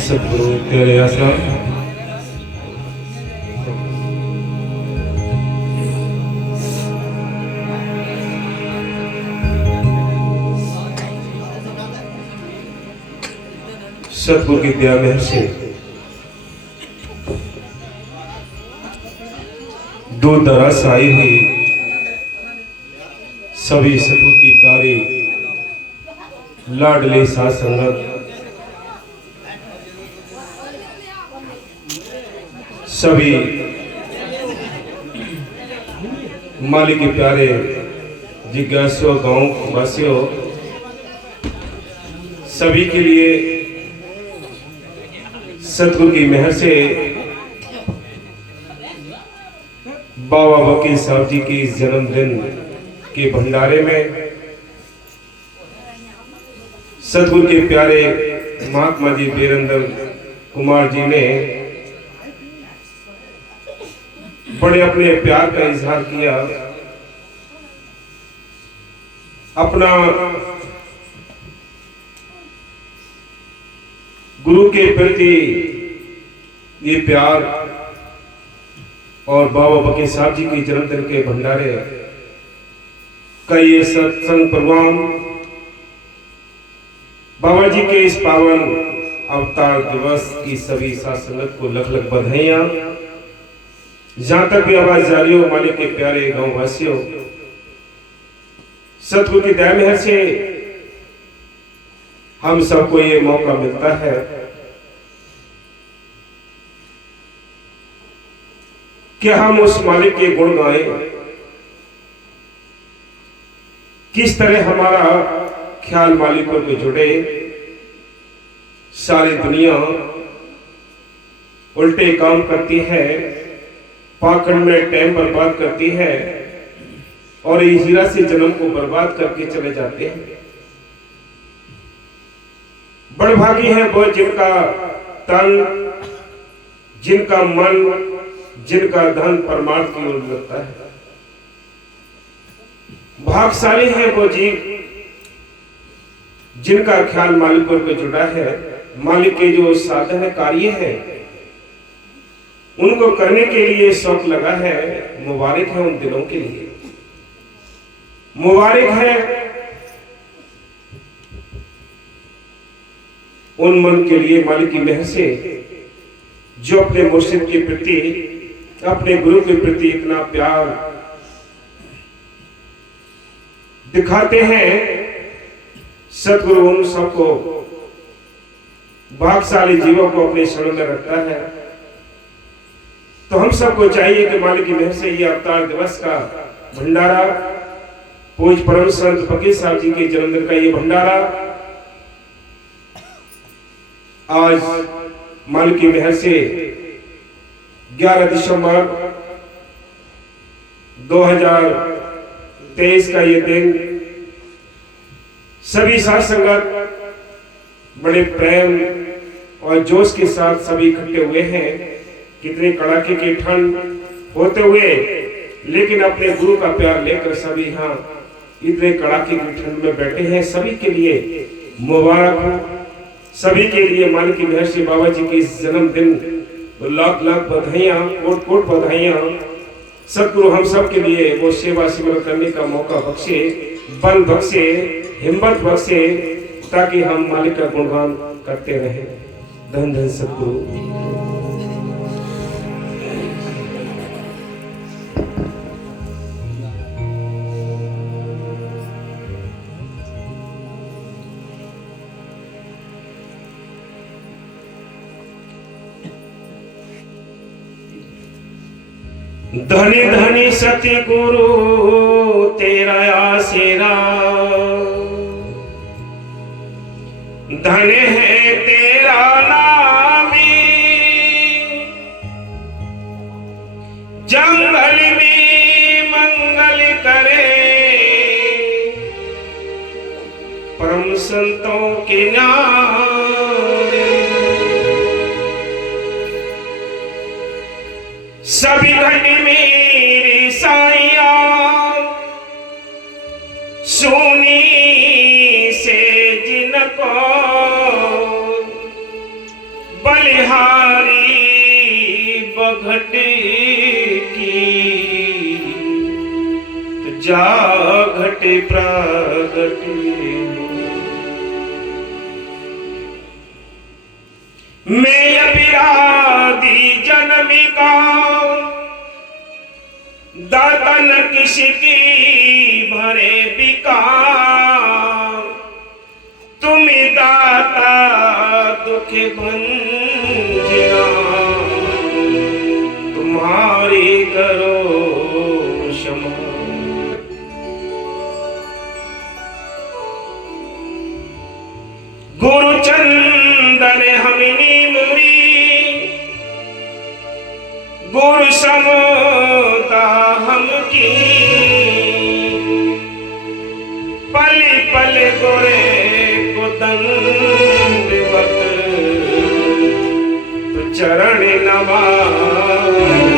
सतगुरु तेरे आश्रम सतगुरु की दया मेहर से दूर दराज से आई हुई सभी सतगुरु की प्यारी लाडली साध संगत, सभी मालिक के प्यारे जिज्ञासु गांव वासियों, सभी के लिए सतगुरु की मेहर से बाबा वकील साहब जी की जन्मदिन के भंडारे में सतगुरु के प्यारे महात्मा जी वीरेंद्र कुमार जी ने बड़े अपने प्यार का इजहार किया। अपना गुरु के प्रति ये प्यार और बाबा वकील साहब जी के जन्मदिन के भंडारे का ये सत्संग प्रोग्राम बाबा जी के इस पावन अवतार दिवस की सभी साध संगत को लख लख बधाइयां। जहां तक भी आवाज जारी हो, मालिक के प्यारे गांव वासियों, सतगुरु की दया मेहर से हम सबको ये मौका मिलता है कि हम उस मालिक के गुण गाएं। किस तरह हमारा ख्याल मालिकों पे जुड़े, सारी दुनिया उल्टे काम करती है, पाखंड में टाइम बर्बाद करती है और इस हीरा से जन्म को बर्बाद करके चले जाते हैं। बड़भागी है वो जिनका तन, जिनका मन, जिनका धन परमार्थ की ओर लगता है। भाग्यशाली है वो जीव जिनका ख्याल मालिकों पे जुड़ा है। मालिक के जो साधन कार्य है उनको करने के लिए शौक लगा है। मुबारक है उन दिलों के लिए, मुबारक है उन मन के लिए मालिक की मेहर से जो अपने मुर्शिद के प्रति, अपने गुरु के प्रति इतना प्यार दिखाते हैं। सतगुरु उन सबको भाग्यशाली जीवों को अपने शरण में रखता है। तो हम सबको चाहिए कि मालिक की मेहर से ये अवतार दिवस का भंडारा, पूज्य परम संत फकीर साहब जी के जन्मदिन का ये भंडारा आज मालिक की मेहर से 11 दिसंबर 2023 का ये दिन सभी साध संगत बड़े प्रेम और जोश के साथ सभी इकट्ठे हुए हैं। कितने कड़ाके की ठंड होते हुए लेकिन अपने गुरु का प्यार लेकर सभी यहाँ इतने कड़ाके की ठंड में बैठे हैं। सभी के लिए मुबारक हो, सभी के लिए मालिक की मेहर से बाबा जी के जन्मदिन लाख लाख बधाइयां, कोट कोट बधाइयां। सतगुरु हम सब के लिए वो सेवा सिमरन करने का मौका बख्शे, बल बख्शे, हिम्मत बख्शे, ताकि हम मालिक का गुणगान करते रहें। धन धन सतगुरु। धनी धनी सती गुरु तेरा आसेरा, धन है तेरा नामी, जंगल में मंगल करे परम संतों के नारे। सभी घटी मेरी साइया सुनी से जिनको जा घटे प्रगटे मैं अभिराधी जन्मिका दाता न किसी की भरे बिका तुम दाता दुख भंजना तुम्हारी करो क्षमा गुरु चंदन हमिनी मुरी गुरु समोता हम की पल पल गोरे को दंडवत तो चरण नवासी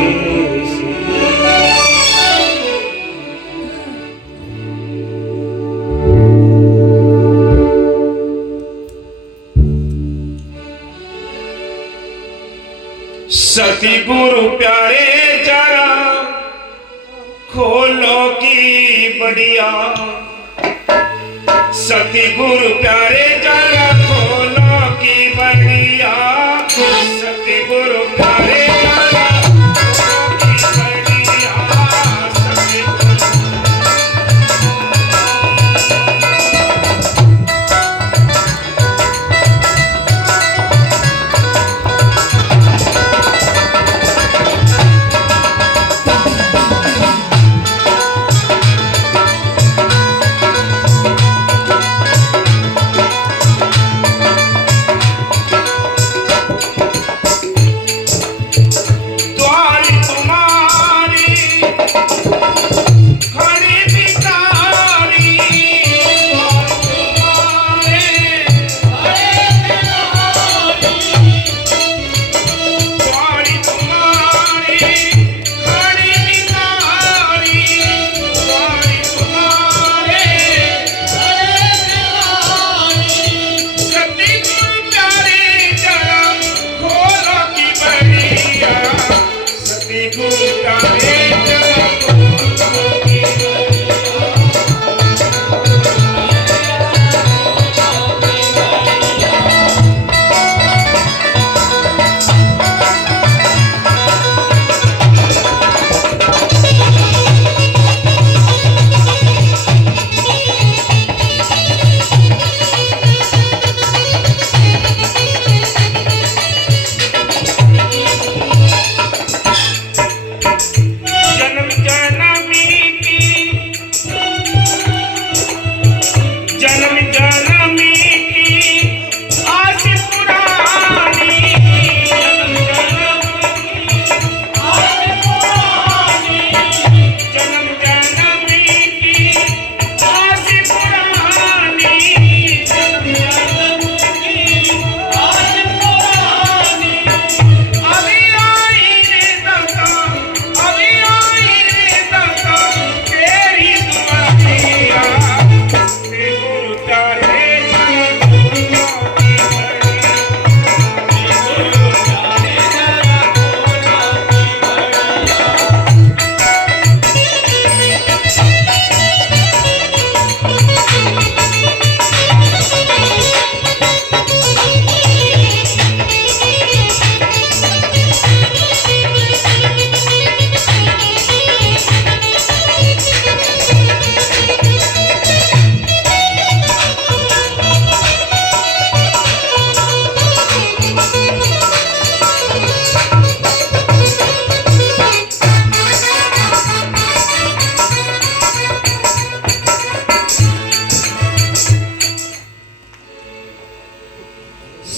सती गुरु प्यारे जरा खोलो की बढ़िया सती गुरु प्यारे जरा खोलो की बढ़िया सती गुरु प्यारे जरा खोलो की बढ़िया सती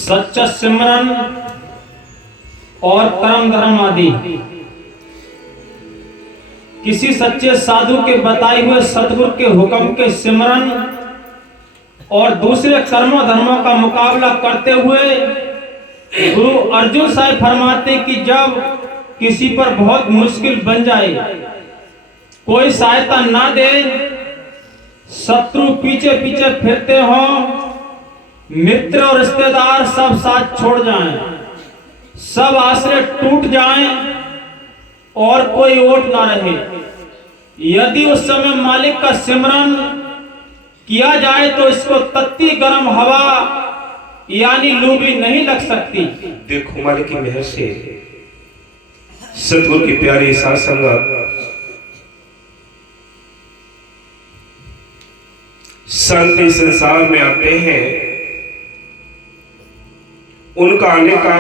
सच्चा सिमरन और परम धर्म आदि किसी सच्चे साधु के बताए हुए सतगुरु के हुक्म के सिमरन और दूसरे कर्मों धर्मों का मुकाबला करते हुए गुरु अर्जुन साहब फरमाते कि जब किसी पर बहुत मुश्किल बन जाए, कोई सहायता ना दे, शत्रु पीछे पीछे फिरते हो, मित्र और रिश्तेदार सब साथ छोड़ जाएं, सब आश्रय टूट जाएं और कोई ओट ना रहे, यदि उस समय मालिक का सिमरन किया जाए तो इसको तत्ती गर्म हवा यानी लू भी नहीं लग सकती। देखो मालिक की मेहर से सतगुरु की प्यारी साथ संगत संत इस संसार में आते हैं। उनका आने का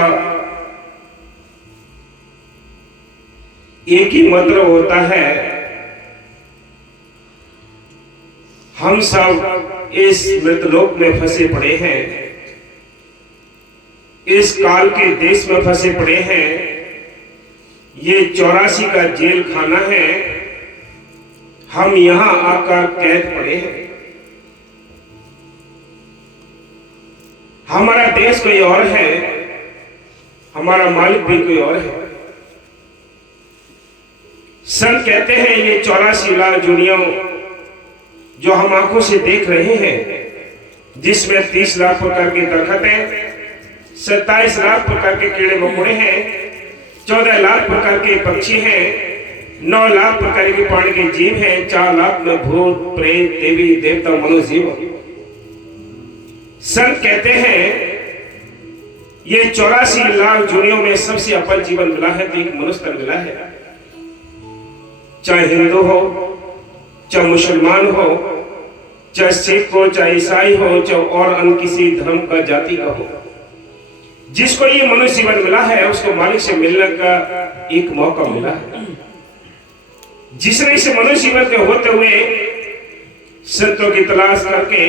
एक ही मतलब होता है, हम सब इस मृतलोक में फंसे पड़े हैं, इस काल के देश में फंसे पड़े हैं। ये 84 का जेल खाना है, हम यहां आकर कैद पड़े हैं। हमारा देश कोई और है, हमारा मालिक भी कोई और है। संत कहते हैं ये 84 लाख दुनिया जो हम आंखों से देख रहे हैं, जिसमें 30 लाख प्रकार के दरख्त हैं, 27 लाख प्रकार के कीड़े मकोड़े हैं, 14 लाख प्रकार के पक्षी हैं, 9 लाख प्रकार के पानी के जीव हैं, 4 लाख में भूत प्रेत देवी देवता मनुष्य। संत कहते हैं ये 84 लाख दुनिया में सबसे अपल जीवन मिला है तो एक मनुष्य तन मिला है। चाहे हिंदू हो, चाहे मुसलमान हो, चाहे सिख हो, चाहे ईसाई हो, चाहे और अन्य किसी धर्म का जाति का हो, जिसको ये मनुष्य जीवन मिला है उसको मालिक से मिलने का एक मौका मिला है। जिसने इस मनुष्य जीवन के होते हुए संतों की तलाश करके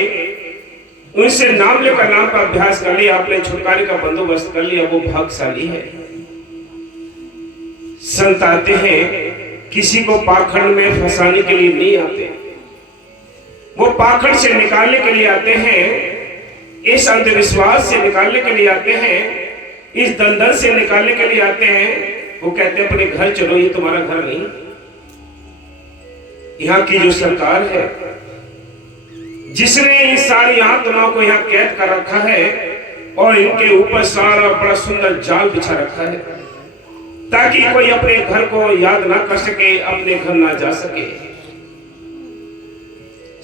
उनसे नाम लेकर नाम का अभ्यास कर लिया, अपने छुटकारे का बंदोबस्त कर लिया, वो भाग्यशाली है। संत आते हैं, किसी को पाखंड में फंसाने के लिए नहीं आते, वो पाखंड से निकालने के लिए आते हैं, इस अंधविश्वास से निकालने के लिए आते हैं, इस दलदल से निकालने के लिए आते हैं। वो कहते हैं अपने घर चलो, ये तुम्हारा घर नहीं। यहाँ की जो सरकार है, जिसने इन सारी आत्माओं को यहाँ कैद कर रखा है और इनके ऊपर सारा बड़ा सुंदर जाल बिछा रखा है, ताकि कोई अपने घर को याद ना कर सके, अपने घर ना जा सके।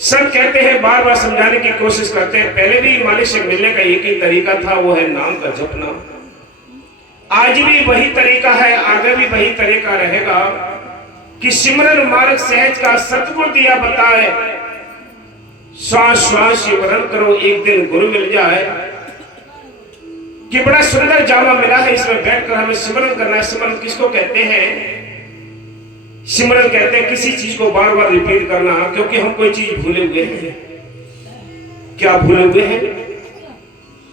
सब कहते हैं, बार बार समझाने की कोशिश करते हैं, पहले भी मालिक से मिलने का एक ही तरीका था, वो है नाम का जपना। आज भी वही तरीका है, आगे भी वही तरीका रहेगा कि सिमरन मार्ग सहज का सतगुरु दिया बताए, श्वास श्वास सिमरन करो, एक दिन गुरु मिल जाए। कि बड़ा सुंदर जामा मिला है, इसमें बैठकर हमें सिमरन करना है। सिमरन किसको कहते हैं? सिमरन कहते हैं किसी चीज को बार बार रिपीट करना, क्योंकि हम कोई चीज भूले हुए हैं। क्या भूले हुए हैं?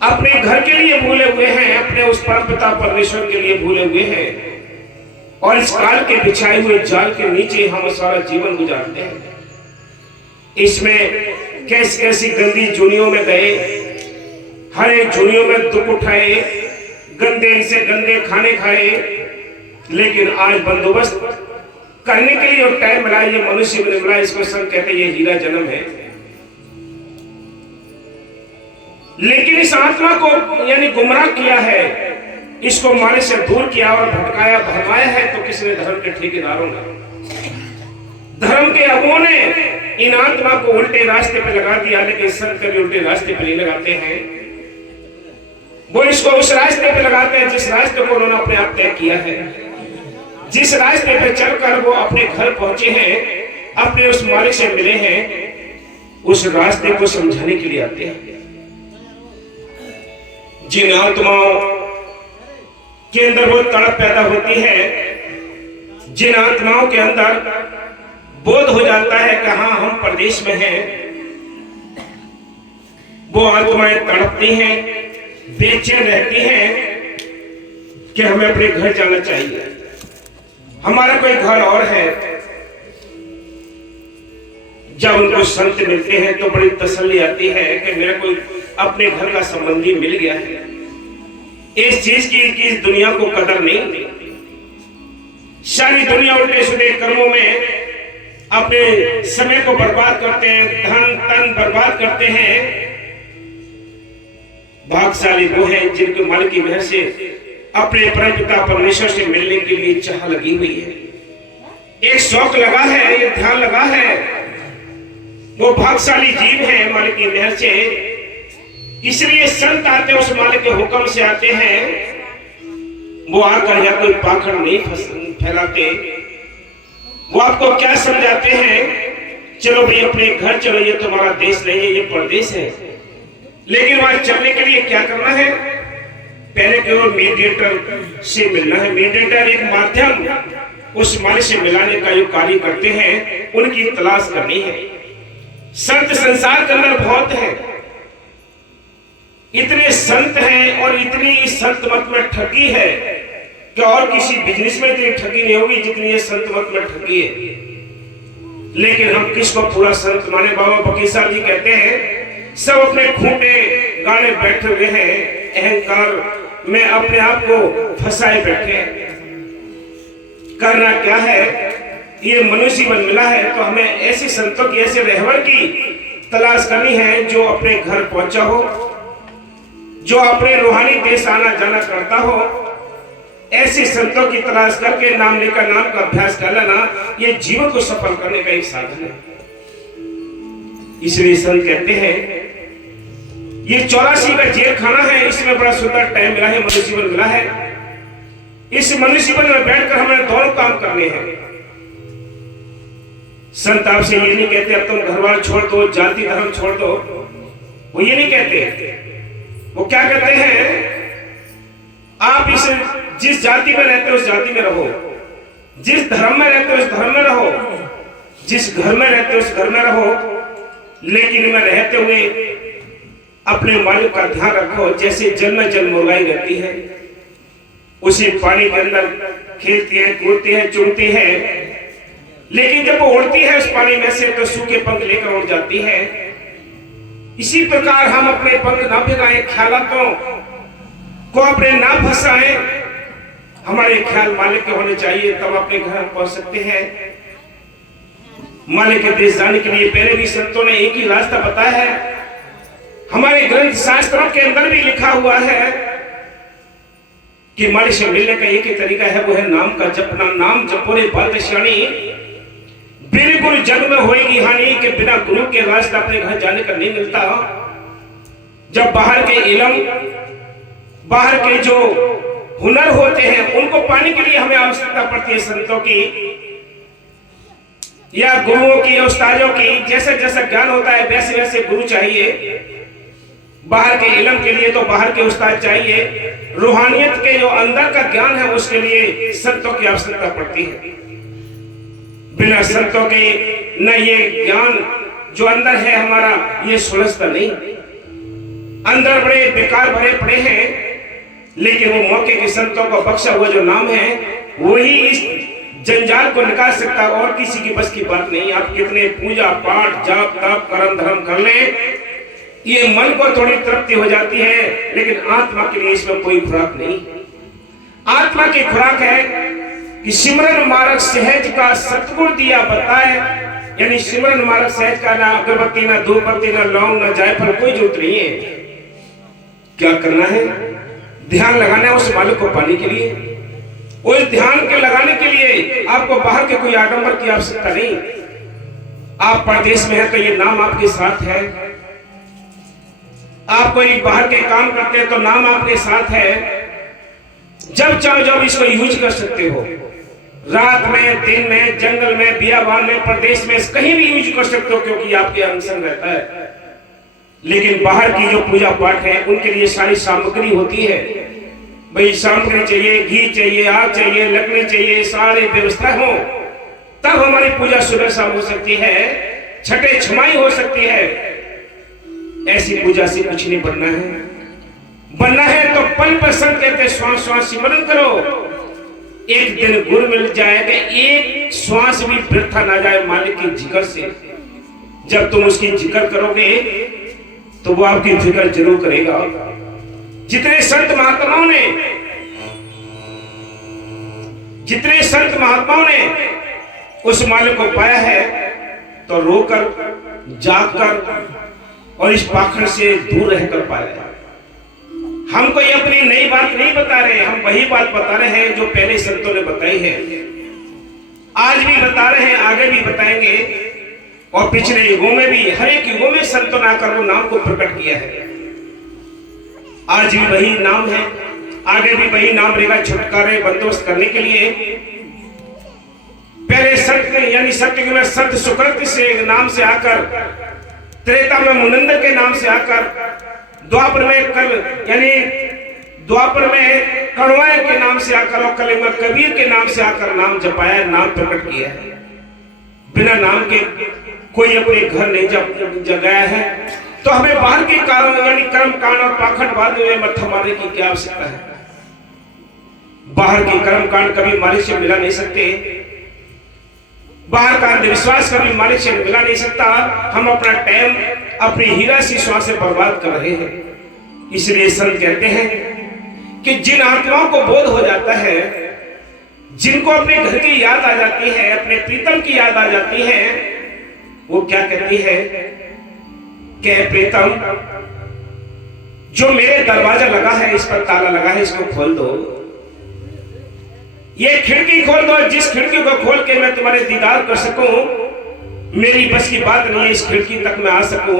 अपने घर के लिए भूले हुए हैं, अपने उस परमपिता परमेश्वर के लिए भूले हुए हैं, और इस काल के बिछाए हुए जाल के नीचे हम सारा जीवन गुजारते हैं। इसमें कैसी कैसी गंदी जुनियों में गए, हर एक जुनियों में दुख उठाए, गंदे से गंदे खाने खाए, लेकिन आज बंदोबस्त करने के लिए और टाइम मिला, ये मनुष्य में मिला। इसको संत कहते हैं ये हीरा जन्म है। लेकिन इस आत्मा को यानी गुमराह किया है, इसको माने से दूर किया और भटकाया भरमाया है, तो किसने? धर्म के ठेकेदारों ने, धर्म के अगुओं ने इन आत्मा को उल्टे रास्ते पे लगा दिया। लेकिन संत कभी उल्टे रास्ते पे नहीं लगाते हैं, वो इसको उस रास्ते पे लगाते हैं जिस रास्ते को उन्होंने अपने आप तय किया है। जिस रास्ते पे चलकर वो अपने घर पहुंचे हैं, अपने उस मालिक से मिले हैं, उस रास्ते को समझाने के लिए आते हैं। जिन आत्माओं के अंदर वो तड़प पैदा होती है, जिन आत्माओं के अंदर बोध हो जाता है कि हाँ हम प्रदेश में हैं, वो आत्माएं तड़पती हैं, बेचैन रहती हैं कि हमें अपने घर जाना चाहिए, हमारा कोई घर और है। जब उनको संत मिलते हैं तो बड़ी तसल्ली आती है कि मेरा कोई अपने घर का संबंधी मिल गया है। इस चीज की इस दुनिया को कदर नहीं। सारी दुनिया उल्टे सीधे कर्मों में अपने समय को बर्बाद करते हैं, धन तन बर्बाद करते हैं। भाग्यशाली वो हैं जिनके मालिक की मेहर से अपने परमपिता परमेश्वर से मिलने के लिए चाह लगी हुई है। एक शौक लगा है, एक ध्यान लगा है, वो भाग्यशाली जीव है मालिक की मेहर से। इसलिए संत आते उस मालिक के हुक्म से आते हैं। वो आकर या कोई पाखंड नहीं फैलाते। वो आपको क्या समझाते हैं, चलो भाई अपने घर चलो, ये तुम्हारा देश नहीं है, ये परदेश है। लेकिन वहां चलने के लिए क्या करना है, पहले केवल मीडिएटर से मिलना है। मीडिएटर एक माध्यम उस मालिक से मिलाने का जो कार्य करते हैं, उनकी तलाश करनी है। संत संसार के अंदर बहुत है, इतने संत हैं और इतनी संत मत में ठगी है कि और किसी बिजनेस में इतनी ठगी नहीं होगी जितनी ये संत मत में ठगी है। लेकिन हम किसको पूरा संत माने? बाबा फकीर साहब जी कहते हैं, सब अपने खूंटे गाने बैठे हुए हैं, अहंकार में अपने आप को फंसाए बैठे हैं। करना क्या है, ये मनुष्य जीवन मिला है तो हमें ऐसे संतों की, ऐसे रहबर की तलाश करनी है जो अपने घर पहुंचा हो, जो अपने रूहानी देश आना जाना करता हो। ऐसे संतों की तलाश करके नाम लेकर नाम का अभ्यास कर लेना, ये जीवन को सफल करने का एक साधन है। इसलिए संत कहते हैं, ये 84 का जेल खाना है, इसमें बड़ा सुंदर टाइम मिला है, मनुष्य जीवन मिला है। इस मनुष्य जीवन में बैठकर हमें दोनों काम करने हैं। संत आपसे ये नहीं कहते अब तुम घर बार छोड़ दो, जाति धर्म छोड़ दो, वो ये नहीं कहते। वो क्या कहते हैं, आप इस जिस जाति में रहते हो उस जाति में रहो, जिस धर्म में रहते हो उस धर्म में रहो, जिस घर में रहते हो उस घर में रहो, लेकिन में रहते हुए अपने मालिक का ध्यान रखो। जैसे जल में जल मुर्गाई रहती है, उसी पानी के अंदर खेलती है, कूदती है, चुनती है, लेकिन जब वो उड़ती है उस पानी में से तो सूखे पंख लेकर उड़ जाती है। इसी प्रकार हम अपने पंख ना भिगाएं, ख्यालों को अपने ना फंसाएं। हमारे ख्याल मालिक के होने चाहिए, तब अपने घर पहुंच सकते हैं। मालिक के देश जाने के लिए पहले भी संतों ने एक ही रास्ता बताया है। हमारे ग्रंथ शास्त्रों के अंदर भी लिखा हुआ है कि मालिक से मिलने का एक ही तरीका है, वो है नाम का जपना। नाम जपोरे बात श्याणी, बिल्कुल जग में होएगी हानि कि बिना गुरु के रास्ता अपने घर जाने का नहीं मिलता। जब बाहर के इल्म, बाहर के जो हुनर होते हैं, उनको पाने के लिए हमें आवश्यकता पड़ती है संतों की या गुरुओं की या उस्तादों की। जैसे जैसा ज्ञान होता है वैसे वैसे गुरु चाहिए। बाहर के इल्म के लिए तो बाहर के उस्ताद चाहिए, रूहानियत के जो अंदर का ज्ञान है उसके लिए संतों की आवश्यकता पड़ती है। बिना संतों के न ये ज्ञान जो अंदर है हमारा, ये सुलझता नहीं। अंदर बड़े बेकार भरे पड़े हैं, लेकिन वो मौके के संतों को बख्शा हुआ जो नाम है वही इस जंजाल को निकाल सकता, और किसी की बस की बात नहीं। आप कितने पूजा पाठ जाप तप कर्म धर्म कर लें, ये मन को थोड़ी तृप्ति हो जाती है, लेकिन आत्मा के लिए इसमें कोई खुराक नहीं। आत्मा की खुराक है कि सिमरन मार्ग सहज का सतगुरु दिया बताए। यानी सिमरन मार्ग सहज का ना अगरबत्ती, ना धूपबत्ती, ना लौंग, ना जायफल, कोई जरूरत नहीं है। क्या करना है, ध्यान लगाना है उस मालिक को पाने के लिए। उस ध्यान के लगाने के लिए आपको बाहर के कोई आडंबर की आवश्यकता नहीं। आप परदेश में हैं तो ये नाम आपके साथ है। आप कोई बाहर के काम करते हैं तो नाम आपके साथ है। जब चाहो जब इसको यूज कर सकते हो। रात में, दिन में, जंगल में, बियाबान में, प्रदेश में, कहीं भी यूज कर सकते हो, क्योंकि आपके अंग रहता है। लेकिन बाहर की जो पूजा पाठ है उनके लिए सारी सामग्री होती है। भाई सामग्री चाहिए, घी चाहिए, आग चाहिए, लकड़ी चाहिए, सारे व्यवस्था हो तब हमारी पूजा सुबह शाम हो सकती है, छठे छमाई हो सकती है। ऐसी पूजा से कुछ नहीं बनना है। बनना है तो पल पर संत कहते श्वास श्वास सिमरन करो। एक दिन गुर मिल जाएगा, एक श्वास भी वृथा ना जाए मालिक की जिक्र से। जब तुम उसकी जिक्र करोगे तो वो आपकी जिक्र जरूर करेगा। जितने संत महात्माओं ने उस मालिक को पाया है तो रोकर, जागकर और इस पाखंड से दूर रहकर पाया है। हम कोई अपनी नई बात नहीं बता रहे, हम वही बात बता रहे हैं जो पहले संतों ने बताई है। आज भी बता रहे हैं, आगे भी बताएंगे, और पिछले युगों में भी, हर एक युगों में संतों ने आकर वो नाम को प्रकट किया है। आज भी वही नाम है, आगे भी वही नाम रहेगा छुटकारे बंदोबस्त करने के लिए। पहले संत यानी सत्ययुग में संत सुकृत से नाम से आकर, त्रेता में मुनिंदर के नाम से आकर, द्वापर में कणवाय के नाम से आकर, और कली में कबीर के नाम से आकर नाम जपाया, नाम प्रकट किया है। बिना नाम के कोई अपने घर नहीं जगाया है, तो हमें बाहर के कारण यानी कर्म कांड और पाखंडवाद में मत्था मारने की क्या आवश्यकता है। बाहर के कर्म कांड कभी मालिक से मिला नहीं सकते, बाहर का अंधविश्वास कभी मालिक से मिला नहीं सकता। हम अपना टाइम अपनी हीरा शीशों से बर्बाद कर रहे हैं। इसलिए संत कहते हैं कि जिन आत्माओं को बोध हो जाता है, जिनको अपने घर की याद आ जाती है, अपने प्रीतम की याद आ जाती है, वो क्या कहती है कि प्रीतम, जो मेरे दरवाजा लगा है, इस पर ताला लगा है, इसको खोल दो, ये खिड़की खोल दो। जिस खिड़की को खोल के मैं तुम्हारे दीदार कर सकूं, मेरी बस की बात नहीं है इस खिड़की तक मैं आ सकूं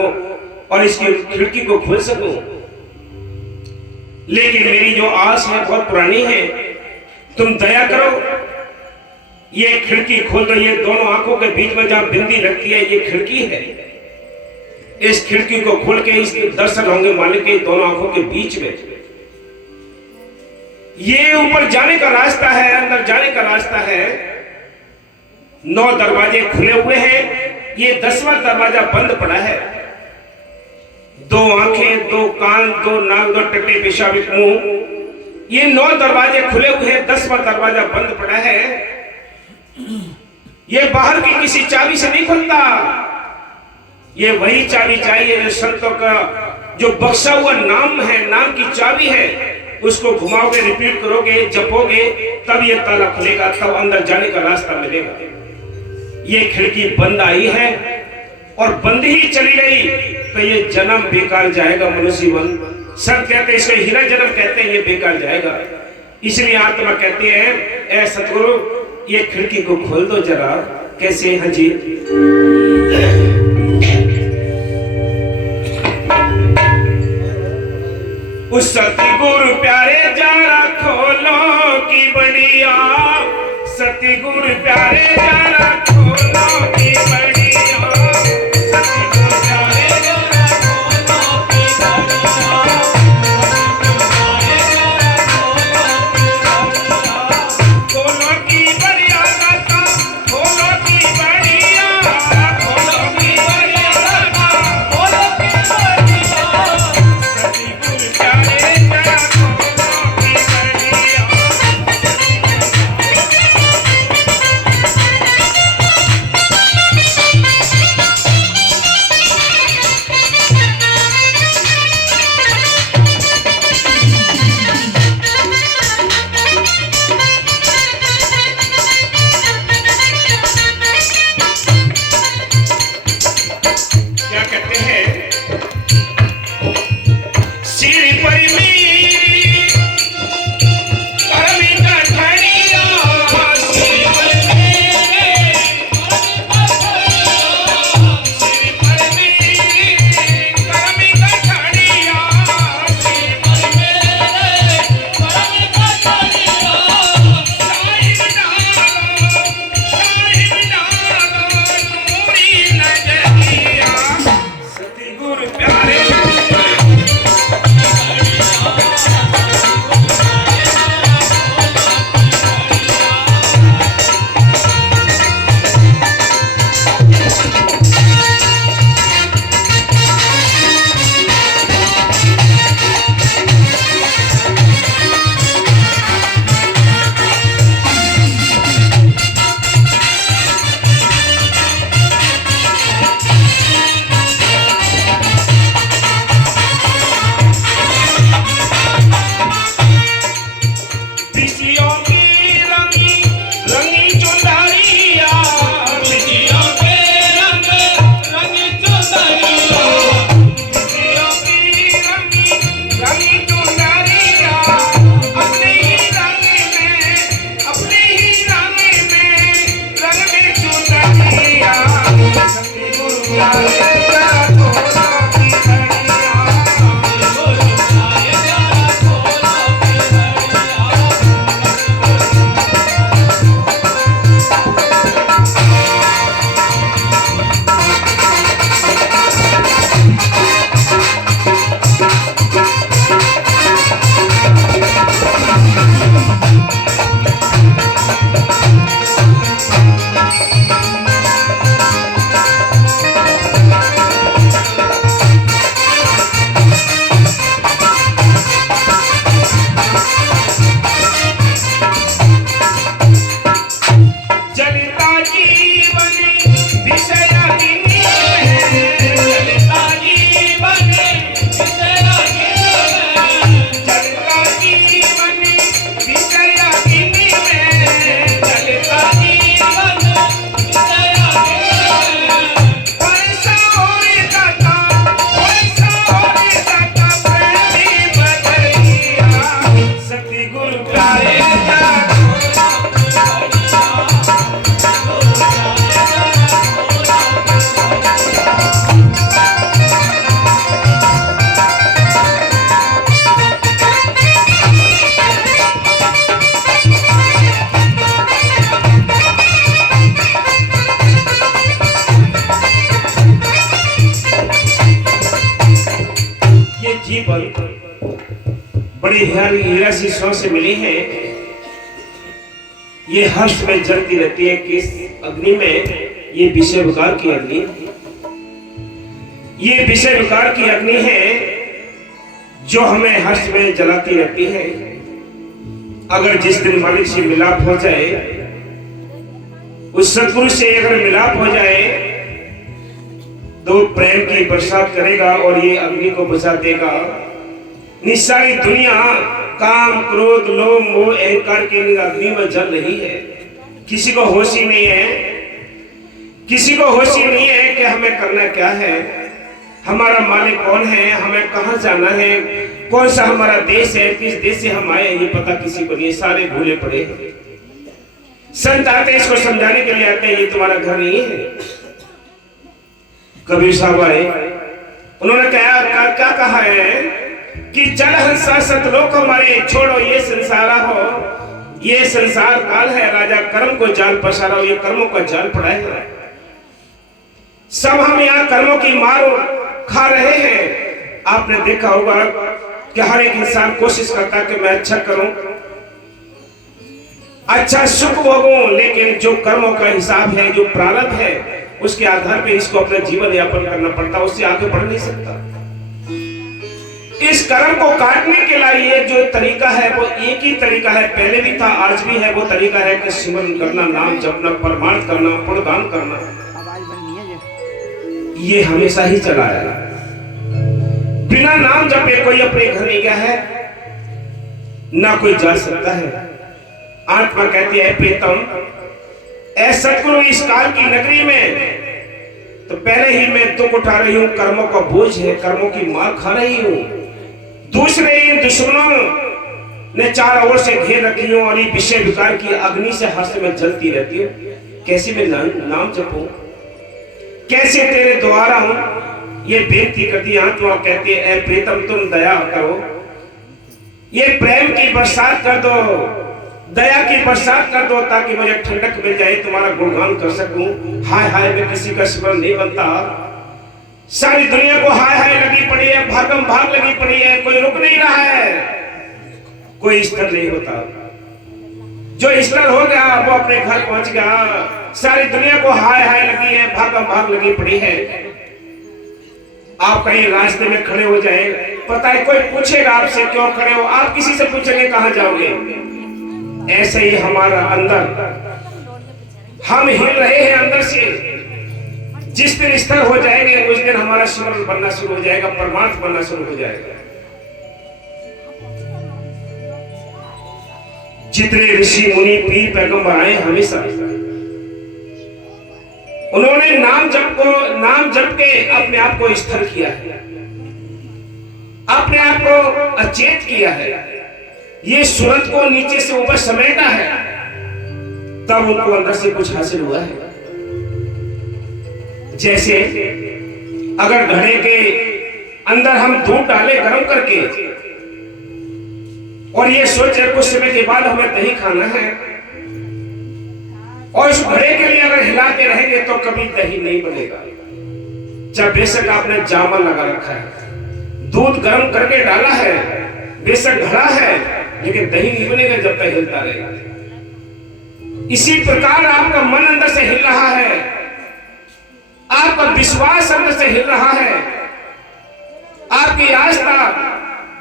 और इसकी खिड़की को खोल सकूं, लेकिन मेरी जो आस है बहुत पुरानी है। तुम दया करो, ये खिड़की खोल दो। ये दोनों आंखों के बीच में जहां बिंदी लगती है, ये खिड़की है। इस खिड़की को खोल के इस दर्शन होंगे मालिक के दोनों आंखों के बीच में। ये ऊपर जाने का रास्ता है, अंदर जाने का रास्ता है। 9 दरवाजे खुले हुए हैं, ये 10वां दरवाजा बंद पड़ा है। 2 आंखें, 2 कान, 2 नाक, 2 टट्टे पेशाब मुंह, ये 9 दरवाजे खुले हुए हैं, 10वां दरवाजा बंद पड़ा है। ये बाहर की किसी चाबी से नहीं खुलता, ये वही चाबी चाहिए जो संतों का जो बख्शा हुआ नाम है, नाम की चाबी है। उसको घुमाओगे, रिपीट करोगे, जपोगे, तब ये ताला खुलेगा, तब अंदर जाने का रास्ता मिलेगा। ये खिड़की बंद आई है और बंद ही चली गई तो ये जन्म बेकार जाएगा। मनुष्य जीवन संत कहते हैं, इसको हीरा जन्म कहते हैं, ये बेकार जाएगा। इसलिए आत्मा कहते हैं, ऐ सतगुरु ये खिड़की को खोल दो जरा। कैसे? हाँ जी, उस सतगुरु प्यारे जरा खोलो की बढ़िया, सतगुरु प्यारे जरा खोलो की बढ़िया, सतगुरु प्यारे जरा खोलो की बढ़िया, खोलो की बढ़िया दाता, खोलो की बढ़िया, खोलो की बढ़िया दाता, खोलो की बढ़िया, सतगुरु प्यारे जरा खोलो पर बड़ी हीरा शीशों से मिली है। ये हर्ष में जलती रहती है। किस अग्नि में? ये विषय विकार की अग्नि, ये विषय विकार की अग्नि है जो हमें हर्ष में जलाती रहती है। अगर जिस दिन मालिक से मिलाप हो जाए, उस सतगुरु से अगर मिलाप हो जाए तो प्रेम की बरसात करेगा और ये अग्नि को बुझा देगा। निसारी दुनिया काम क्रोध लोभ मोह अहंकार की अग्नि में जल रही है। किसी को होश ही नहीं है, किसी को होश ही नहीं है कि हमें करना क्या है, हमारा मालिक कौन है, हमें कहां जाना है, कौन सा हमारा देश है, किस देश से हम आए, ये पता किसी को नहीं। सारे भूले पड़े हैं। संत आते इसको समझाने के लिए आते हैं, ये तुम्हारा घर नहीं है। कबीर साहब आए, उन्होंने क्या कहा है कि जल हंसा सतलोक हमारे, छोड़ो ये संसार हो, ये संसार काल है, राजा कर्म को जाल पसारा, ये कर्मों का जाल पड़ा है। सब हम यहाँ कर्मों की मार खा रहे हैं। आपने देखा होगा कि हर एक इंसान कोशिश करता है कि मैं अच्छा करूं, अच्छा सुख भोगूं, लेकिन जो कर्मों का हिसाब है, जो प्रारब्ध है, उसके आधार पे इसको अपना जीवन यापन करना पड़ता, उससे आगे बढ़ नहीं सकता। इस कर्म को काटने के लिए जो तरीका है वो एक ही तरीका है, पहले भी था आज भी है। वो तरीका है कि सिमरन करना, नाम जपना, परमार्थ करना, पुण्यदान करना। ये हमेशा ही चला है। बिना नाम जपे कोई अपने घर नहीं गया है, ना कोई जा सकता है। आत्मा कहती है प्रीतम, ऐ सतगुरु इस काल की नगरी में तो पहले ही मैं दुख उठा रही हूं, कर्मों का बोझ है, कर्मों की मार खा रही हूं। दूसरे इन दुश्मनों ने चारों ओर से घेर रखी हूं और ये विषय विकार की अग्नि से हर्ष में जलती रहती हूं। कैसे मैं नाम जपूं, कैसे तेरे द्वारा हूं, ये बेनती करती आत्मा कहती है ऐ प्रीतम तुम दया करो, ये प्रेम की बरसात कर दो, दया की बरसात कर दो, ताकि मुझे ठंडक मिल जाए, तुम्हारा गुणगान कर सकूं। हाय हाय मैं किसी का स्मरण नहीं बनता, सारी दुनिया को हाय हाय लगी पड़ी है, भागम भाग लगी पड़ी है, कोई रुक नहीं रहा है, कोई स्थिर नहीं होता। जो स्थिर हो गया वो अपने घर पहुंच गया। सारी दुनिया को हाय हाय लगी है, भागम भाग लगी पड़ी है। आप कहीं रास्ते में खड़े हो जाए, पता है कोई पूछेगा आपसे क्यों खड़े हो, आप किसी से पूछेंगे कहां जाओगे। ऐसे ही हमारा अंदर हम हिल रहे हैं अंदर से। जिस दिन स्थिर हो जाएंगे उस दिन हमारा स्मरण बनना शुरू हो जाएगा, परमार्थ बनना शुरू हो जाएगा। जितने ऋषि मुनि पीर पैगंबर आए हमेशा उन्होंने नाम जप के अपने आप को स्थिर किया है, अपने आप को अचेत किया है, ये सूरत को नीचे से ऊपर समेटा है, तब उनको अंदर से कुछ हासिल हुआ है। जैसे अगर घड़े के अंदर हम दूध डाले गर्म करके और ये सोचे कुछ समय के बाद हमें दही खाना है, और इस घड़े के लिए अगर हिलाते रहेंगे तो कभी दही नहीं बनेगा। जब बेशक आपने जामल लगा रखा है, दूध गर्म करके डाला है, बेशक घड़ा है, लेकिन दही नहीं बनेगा जब तक हिलता रहेगा। इसी प्रकार आपका मन अंदर से हिल रहा है, आपका विश्वास अंदर से हिल रहा है, आपकी आस्था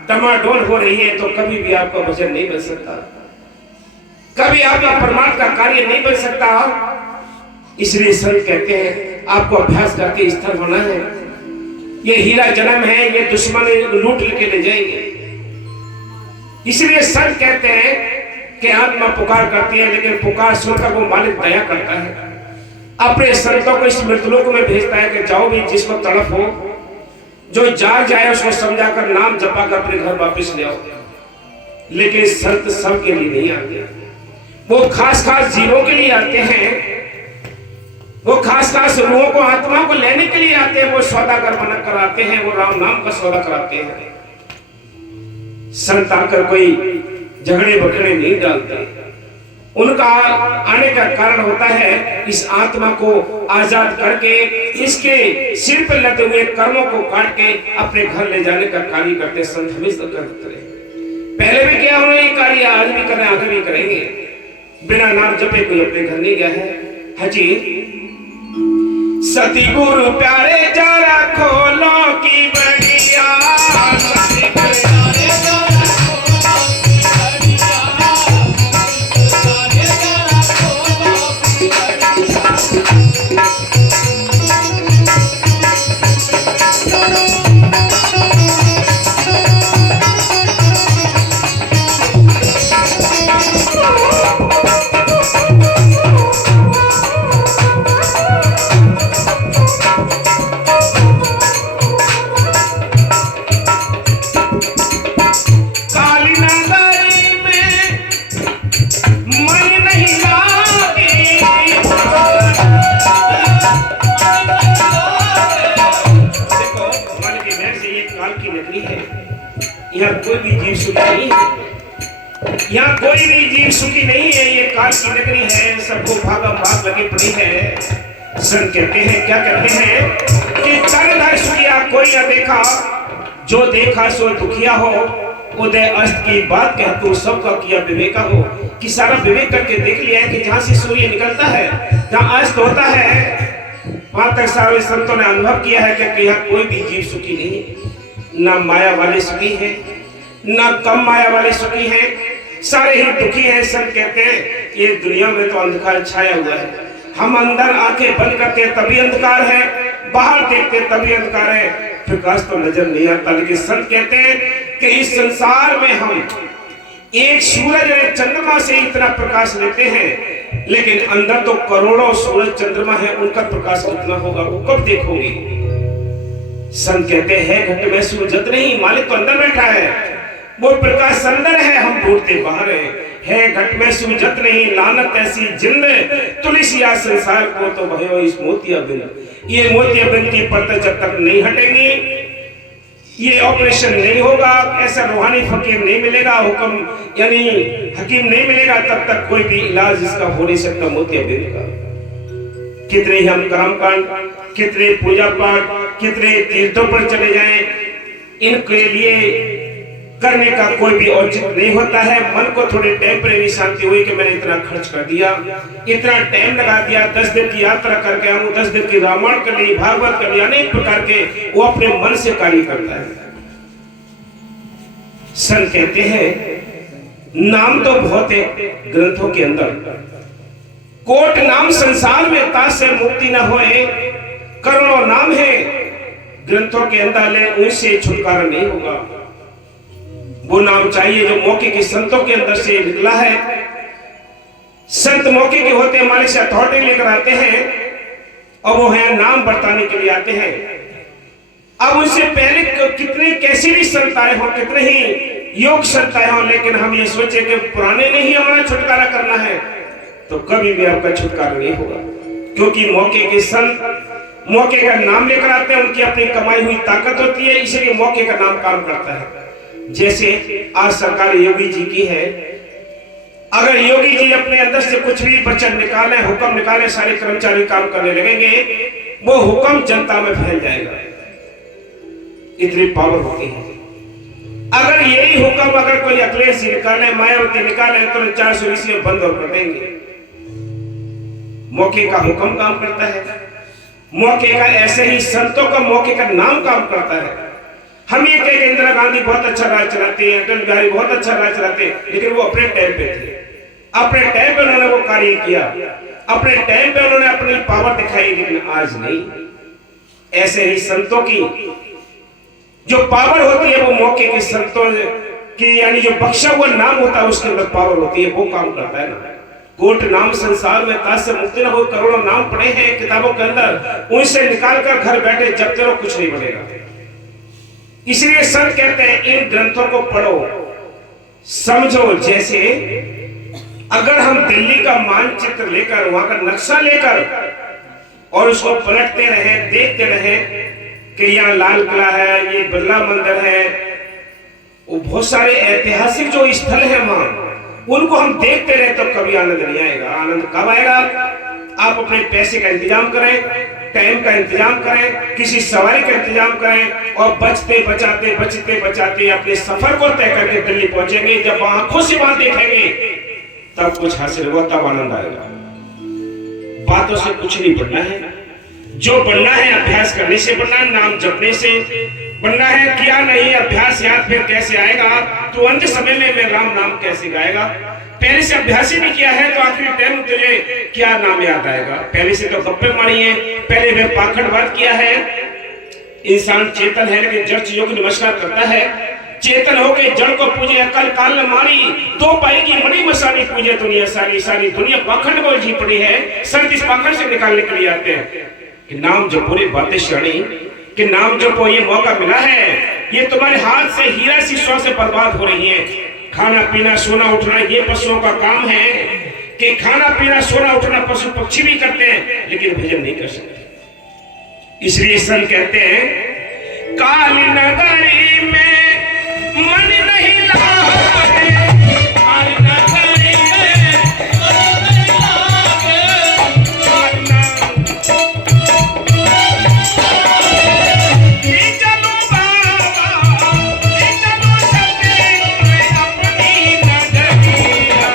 डमाडोल हो रही है, तो कभी भी आपका वचन नहीं बन सकता, कभी आपका परमार्थ का कार्य नहीं बन सकता। इसलिए संत कहते हैं आपको अभ्यास करके स्थिर होना है। ये हीरा जन्म है, ये दुश्मन लूट लेके ले जाएंगे। इसलिए संत कहते हैं कि आत्मा पुकार करती है, लेकिन पुकार सुनकर वो मालिक दया करता है, अपने संतों को इस मृतलोक में भेजता है कि जाओ भी जिसको तड़प हो, जो जाग जाए उसको समझाकर नाम जपा कर अपने घर वापस ले आओ। लेकिन संत सबके लिए नहीं आते, वो खास खास जीवों के लिए आते हैं, वो खास खास रूहों को आत्मा को लेने के लिए आते हैं, वो सौदागर बना कर आते हैं, वो राम नाम का सौदा कराते हैं। संत आकर कोई झगड़े बकड़े नहीं डालते, उनका आने का कारण होता है इस आत्मा को आजाद करके इसके सिर पर लगे हुए कर्मों को काट के अपने घर ले जाने का कार्य करते संत हमेशा करते रहे। पहले भी किया उन्होंने ये कार्य, आज भी करें, आगे भी करेंगे। बिना नाम जपे कोई अपने घर नहीं गया है। हाजी सती गुरु प्यारे जरा खोलो की बगिया, सती गुरु प्यारे जरा खोलो की यहाँ कोई भी जीव सुखी नहीं है, यहाँ कोई भी जीव सुखी नहीं है। ये काल की नगरी है, सबको भागम भाग लगे पड़ी है। संत कहते हैं, क्या कहते हैं कि तन सुखिया कोई न देखा, जो देखा सो दुखिया हो। उदय अस्त की बात कह तू सबका किया विवेका हो, कि सारा विवेक करके देख लिया है कि जहां से सूर्य निकलता है, जहां अस्त होता है, वहां तक सारे संतों ने अनुभव किया है कि यहाँ कोई भी जीव सुखी नहीं है। ना माया वाले सुखी हैं, ना कम माया वाले सुखी हैं, सारे ही दुखी हैं। संत कहते हैं ये दुनिया में तो अंधकार छाया हुआ है, हम अंदर आंखें बंद करते हैं तभी अंधकार है, बाहर देखते तभी अंधकार है, प्रकाश तो नजर नहीं आता। लेकिन संत कहते हैं कि इस संसार में हम एक सूरज और चंद्रमा से इतना प्रकाश लेते हैं, लेकिन अंदर तो करोड़ों सूरज चंद्रमा है, उनका प्रकाश कितना होगा वो कब देखोगे। संत कहते हैं घट में सूरजत नहीं, मालिक तो अंदर बैठा है, वो प्रकाश अंदर है, हम ढूंढते बाहर है घट में सूरजत नहीं, लानत ऐसी जिंद तुलसिया संसार को तो भयो इस मोतिया बिंद। ये मोतिया बिंद की परत जब तक नहीं हटेंगी, ये ऑपरेशन नहीं होगा, ऐसा रूहानी फकीर नहीं मिलेगा, हुक्म यानी हकीम नहीं मिलेगा, तब तक कोई भी इलाज इसका हो नहीं सकता मोतिया बिंद का। कितने ही हम कर्मकांड, कितने पूजा पाठ, कितने तीर्थों पर चले जाएं, इनके लिए करने का कोई भी औचित्य नहीं होता है। मन को थोड़ी टेम्परेरी शांति हुई कि मैंने इतना खर्च कर दिया, इतना टाइम लगा दिया, 10 दिन की यात्रा करके आऊं, 10 दिन की रामायण कर ली, भागवत कर ली, अनेक प्रकार के वो अपने मन से कार्य करता है। संत कहते हैं नाम तो बहुत है ग्रंथों के अंदर, कोट नाम संसार में ताश से मुक्ति न होए, करोड़ों नाम है ग्रंथों के अंदर, ले उनसे छुटकारा नहीं होगा। वो नाम चाहिए जो मौके के संतों के अंदर से निकला है। संत मौके के होते हैं, मालिक से अथॉरिटी लेकर आते हैं और वो है नाम बरताने के लिए आते हैं। अब उससे पहले कितने कैसे भी संत आए हो, कितने ही योग संत आए हो, लेकिन हम ये सोचे कि पुराने ने ही हमारा छुटकारा करना है, तो कभी भी आपका छुटकारा नहीं होगा। क्योंकि मौके के संत मौके का नाम लेकर आते हैं, उनकी अपनी कमाई हुई ताकत होती है, इसलिए मौके का नाम काम करता है। जैसे आज सरकार योगी जी की है, अगर योगी जी अपने अंदर से कुछ भी वचन निकाले, हुक्म निकाले, सारे कर्मचारी काम करने लगेंगे, वो हुक्म जनता में फैल जाएगा, इतनी पावर होती है। अगर यही हुक्म अगर कोई अखिलेश निकाले, मायावती निकाले, तो 420 में बंद और कर देंगे। मौके का हुक्म काम करता है, मौके का ऐसे ही संतों का मौके का नाम काम करता है। हम ये कहें कि इंदिरा गांधी बहुत अच्छा राज चलाते हैं, अटल बिहारी बहुत अच्छा राज चलाते हैं, लेकिन वो अपने टाइम पे थे, अपने टाइम पे उन्होंने वो कार्य किया, अपने टाइम पे उन्होंने अपनी पावर दिखाई, लेकिन आज नहीं। ऐसे ही संतों की जो पावर होती है वो मौके के संतों की, यानी जो बख्शा हुआ नाम होता है उसके अंदर पावर होती है, वो काम करता है ना। कोट नाम संसार में ताश से मुक्ति न हो, करोड़ों नाम पड़े हैं किताबों के अंदर, उनसे निकालकर घर बैठे जपते रहो, कुछ नहीं बनेगा। इसलिए संत कहते हैं इन ग्रंथों को पढ़ो, समझो। जैसे अगर हम दिल्ली का मानचित्र लेकर, वहां का नक्शा लेकर और उसको पलटते रहे, देखते रहे कि यहाँ लाल किला है, ये बिरला मंदिर है, वो बहुत सारे ऐतिहासिक जो स्थल है वहां, उनको हम देखते रहे तो कभी आनंद नहीं आएगा। आनंद कब आएगा? आप अपने पैसे का इंतजाम करें, टाइम का इंतजाम करें, किसी सवारी का इंतजाम करें और बचते बचाते अपने सफर को तय करके दिल्ली पहुंचेंगे। जब आंखों से वहां देखेंगे तब कुछ हासिल हुआ, तब आनंद आएगा। बातों से कुछ नहीं बढ़ना है, जो बढ़ना है अभ्यास करने से बढ़ना है, नाम जपने से बढ़ना है। किया नहीं अभ्यास याद फिर कैसे आएगा? तो अंत समय में मैं राम नाम कैसे गाएगा? पहले से अभ्यास ही नहीं किया है तो आखिरी टाइम तुझे क्या नाम याद आएगा? पहले से तो गप्पे मारी है, पहले वे पाखंडवाद किया है। इंसान चेतन है लेकिन जड़ चीजों को नमस्कार करता है। चेतन होके जड़ को पूजे, अकल काल न मारी, तो पाएगी मणि मसानी पूजे दुनिया सारी। सारी दुनिया पाखंड में उलझी पड़ी है। संत इस पाखंड से निकालने के लिए आते हैं कि नाम जपो रे बातें श्रेणी, कि नाम जपो, ये मौका मिला है, ये तुम्हारे हाथ से हीरा सी सौ से बर्बाद हो रही है। खाना पीना सोना उठना ये पशुओं का काम है कि खाना पीना सोना उठना पशु पक्षी भी करते हैं लेकिन भजन नहीं कर सकते। इसलिए संत कहते हैं काली नगरी में मन नहीं लागे, काली नगरी में मन नहीं लागे, ले चलो बाबा, ले चलो सतगुरु अपनी नगरिया,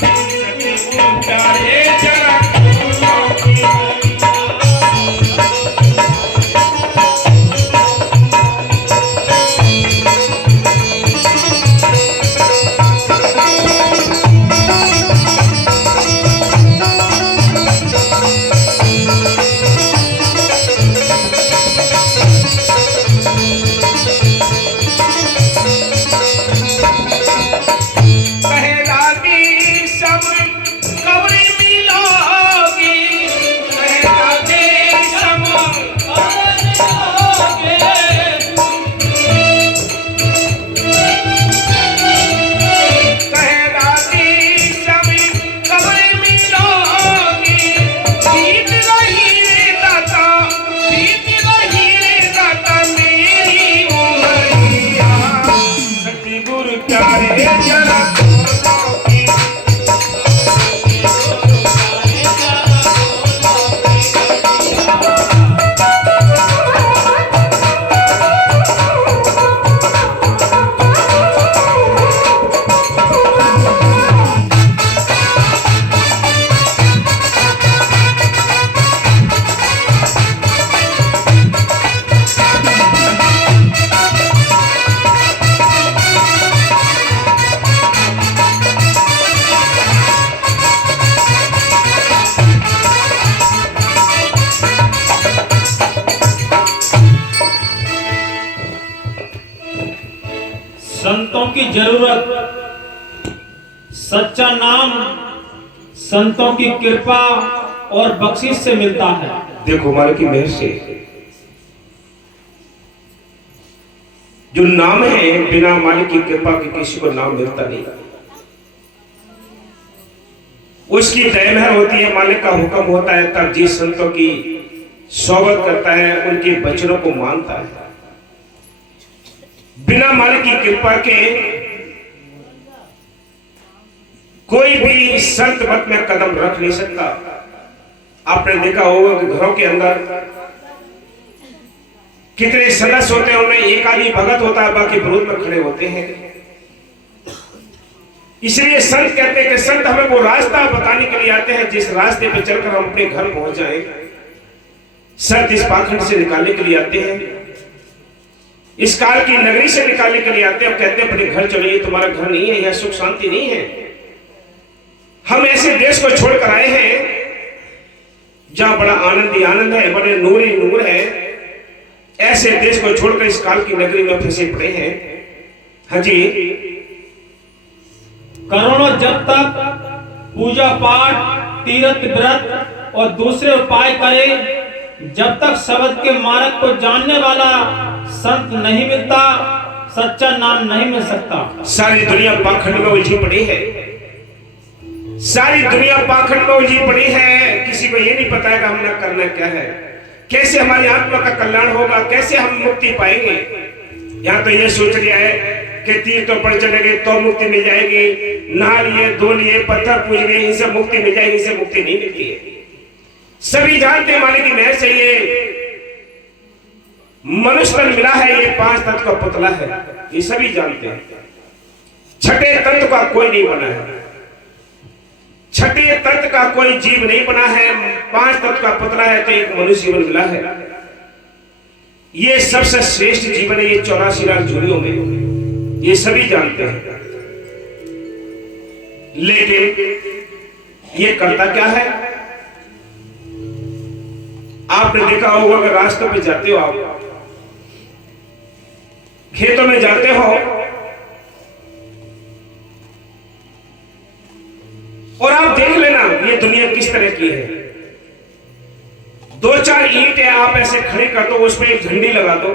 सतगुरु प्यारे जरा संतों की जरूरत, सच्चा नाम संतों की कृपा और बख्शिश से मिलता है। देखो मालिक की मेहर से जो नाम है, बिना मालिक की कृपा के किसी को नाम मिलता नहीं। उसकी दया होती है, मालिक का हुक्म होता है, तब जिस संतों की सोबत करता है, उनके वचनों को मानता है। बिना मालिक की कृपा के कोई भी संत मत में कदम रख नहीं सकता। आपने देखा होगा कि घरों के अंदर कितने सदस्य होते हैं, उनमें एक आदमी भगत होता है, बाकी विरोध में खड़े होते हैं। इसलिए संत कहते हैं कि संत हमें वो रास्ता बताने के लिए आते हैं जिस रास्ते पे चलकर हम अपने घर पहुंच जाएं। संत इस पाखंड से निकालने के लिए आते हैं, इस काल की नगरी से निकालने के लिए आते हैं। कहते हैं अपने घर चलो, ये तुम्हारा घर नहीं है, यह सुख शांति नहीं है। हम ऐसे देश को छोड़कर आए हैं जहां बड़ा आनंद ही आनंद है, बड़े नूर ही नूर है। ऐसे देश को छोड़कर इस काल की नगरी में फंसे पड़े हैं। हाँ जी, करोड़ों जब तक पूजा पाठ, तीर्थ व्रत और दूसरे उपाय करे, जब तक शब्द के मार्ग को जानने वाला संत नहीं मिलता, सच्चा नाम नहीं मिल सकता। सारी दुनिया पाखंड में उलझी पड़ी है, सारी दुनिया पाखंड में उलझी पड़ी है। किसी को ये नहीं पता है कि हमने करना क्या है, कैसे हमारी आत्मा का कल्याण होगा, कैसे हम मुक्ति पाएंगे। यहाँ तो ये सोच लिया है कि तीर्थों पर चले गए तो मुक्ति मिल जाएगी, नहा लिए, धो लिए, पत्थर पूज लिए, इनसे मुक्ति मिल जाएगी, इनसे मुक्ति नहीं मिलती है। सभी जानते हैं मालिक की मेहर से ये मनुष्य तन मिला है, ये 5 तत्व का पुतला है, ये सभी जानते हैं। छठे तत्व का कोई नहीं बना है, छठे तत्व का कोई जीव नहीं बना है, 5 तत्व का पुतला है तो एक मनुष्य जीवन मिला है। ये सबसे श्रेष्ठ जीवन है ये 84 लाख जोड़ियों में, ये सभी जानते हैं। लेकिन ये करता क्या है? आपने देखा होगा अगर रास्तों पे जाते हो, आप खेतों में जाते हो और आप देख लेना ये दुनिया किस तरह की है। 2-4 ईंट है, आप ऐसे खड़े कर दो, उसमें एक झंडी लगा दो,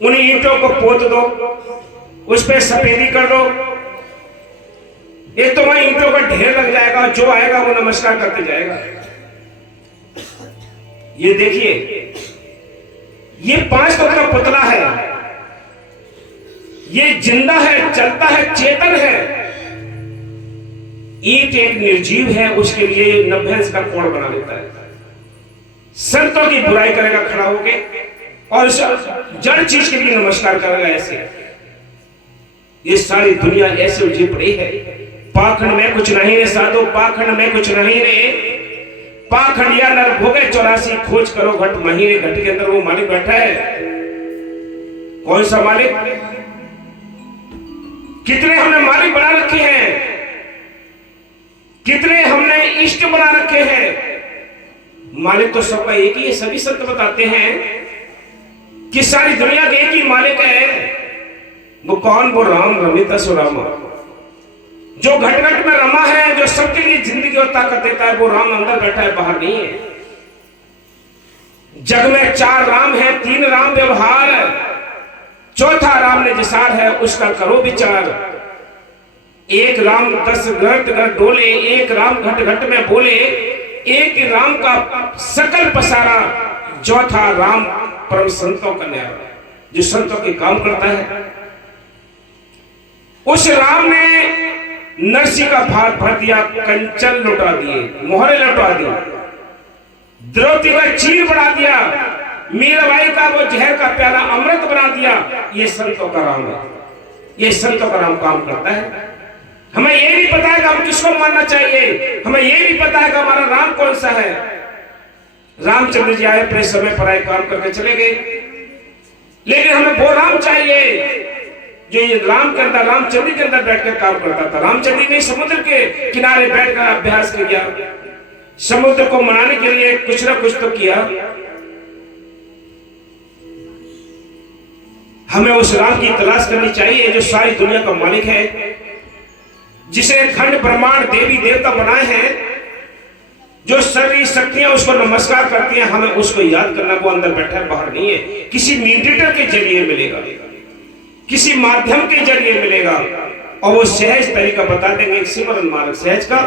उन ईंटों को पोत दो, उस पर सफेदी कर दो, एक तो वहां ईंटों का ढेर लग जाएगा, जो आएगा वो नमस्कार करते जाएगा। ये देखिए, ये 5 तत्व का पुतला है, ये जिंदा है, चलता है, चेतन है। ईंट एक निर्जीव है, उसके लिए 90 अंश का कोण बना लेता है, संतों की बुराई करेगा खड़ा होके और जड़ चीज के लिए नमस्कार करेगा ऐसे। ये सारी दुनिया ऐसे उलझी पड़ी है, पाखंड में कुछ नहीं रे साधो, पाखंड में कुछ नहीं रे, पाखंडिया नर भोगे 84 खोज करो घट महीने। घट के अंदर वो मालिक बैठा है, कौन सा मालिक? कितने हमने मालिक बना रखे हैं, कितने हमने इष्ट बना रखे हैं। मालिक तो सबका एक ही है, सभी संत बताते हैं कि सारी दुनिया के एक ही मालिक है। वो कौन? वो राम रमिता सुरामा, जो घट घट में रमा है, जो सबके लिए जिंदगी और ताकत देता है, वो राम अंदर बैठा है, बाहर नहीं है। जग में 4 राम है, 3 राम व्यवहार, चौथा राम ने जिसार है, उसका करो विचार। एक राम 10 घट घट डोले, एक राम घट घट में बोले, एक राम का सकल पसारा, चौथा राम परम संतों का न्याय, जो संतों के काम करता है। उस राम ने नरसी का भार भर दिया, कंचन लुटा दिए, मोहरे लुटा दिए, द्रौपदी का चीर बढ़ा दिया, मीराबाई का वो जहर का प्याला अमृत बना दिया। ये संतों का राम है, ये संतों का राम काम करता है। हमें ये नहीं पता है कि हम किसको मानना चाहिए, हमें ये नहीं पता है कि हमारा राम कौन सा है। रामचंद्र जी आए, अपने समय पर आए, काम करके चले गए, लेकिन हमें वो राम चाहिए जो ये राम के अंदर, रामचंद्र के अंदर बैठकर काम करता था। रामचंद्र ने समुद्र के किनारे बैठकर अभ्यास किया, समुद्र को मनाने के लिए कुछ ना कुछ तो किया। हमें उस राम की तलाश करनी चाहिए जो सारी दुनिया का मालिक है, जिसे खंड ब्रह्मांड देवी देवता बनाए हैं, जो सभी शक्तियां उसको नमस्कार करती हैं। हमें उसको याद करना, वो अंदर बैठा है, बाहर नहीं है। किसी मीडिएटर के जरिए मिलेगा, किसी माध्यम के जरिए मिलेगा, और वो सहज तरीका बता देंगे, सिमरन मार्ग सहज का।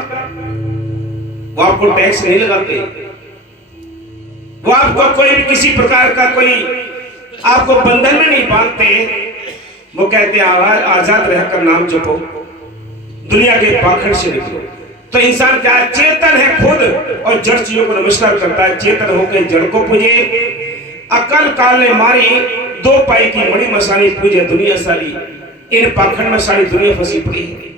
वो आपको टैक्स नहीं लगाते, वो आपको कोई भी किसी प्रकार का कोई आपको बंधन में नहीं बांधते। वो कहते हैं आजाद रहकर नाम जपो, दुनिया के पाखंड से निकलो। तो इंसान क्या है? चेतन है खुद, और जड़ चीजों को नमस्कार करता है। चेतन होकर जड़ को पूजे, अकल काल ने मारी, 2 पाई की मणि मसानी पूजे दुनिया सारी। इन पाखंड में सारी दुनिया फंसी पड़ी है।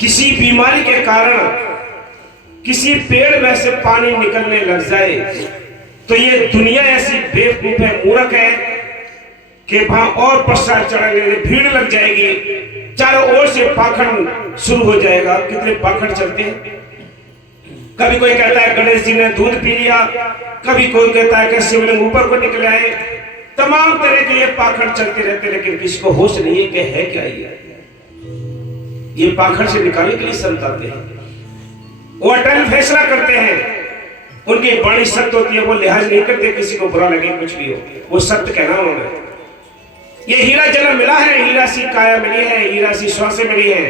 किसी बीमारी के कारण किसी पेड़ में से पानी निकलने लग जाए तो ये दुनिया ऐसी बेवकूफ है, मूर्ख है कि वहां और प्रसाद चढ़ाने भीड़ लग जाएगी, चारों ओर से पाखंड शुरू हो जाएगा। कितने पाखंड चलते हैं। कभी कोई कहता है गणेश जी ने दूध पी लिया, कभी कोई कहता है कि शिवलिंग ऊपर को निकले आए। तमाम तरह के ये पाखंड चलते रहते, लेकिन किसी को होश नहीं है कि है क्या ये पाखंड से निकालने के लिए संत आते हैं। वो अटल फैसला करते हैं, उनकी वाणी सत्य होती है, वो लिहाज नहीं करते किसी को बुरा लगे कुछ भी हो, वो सत्य कहना उन्होंने। ये हीरा जन्म मिला है, हीरा सी काया मिली है, हीरा सी श्वासें मिली है,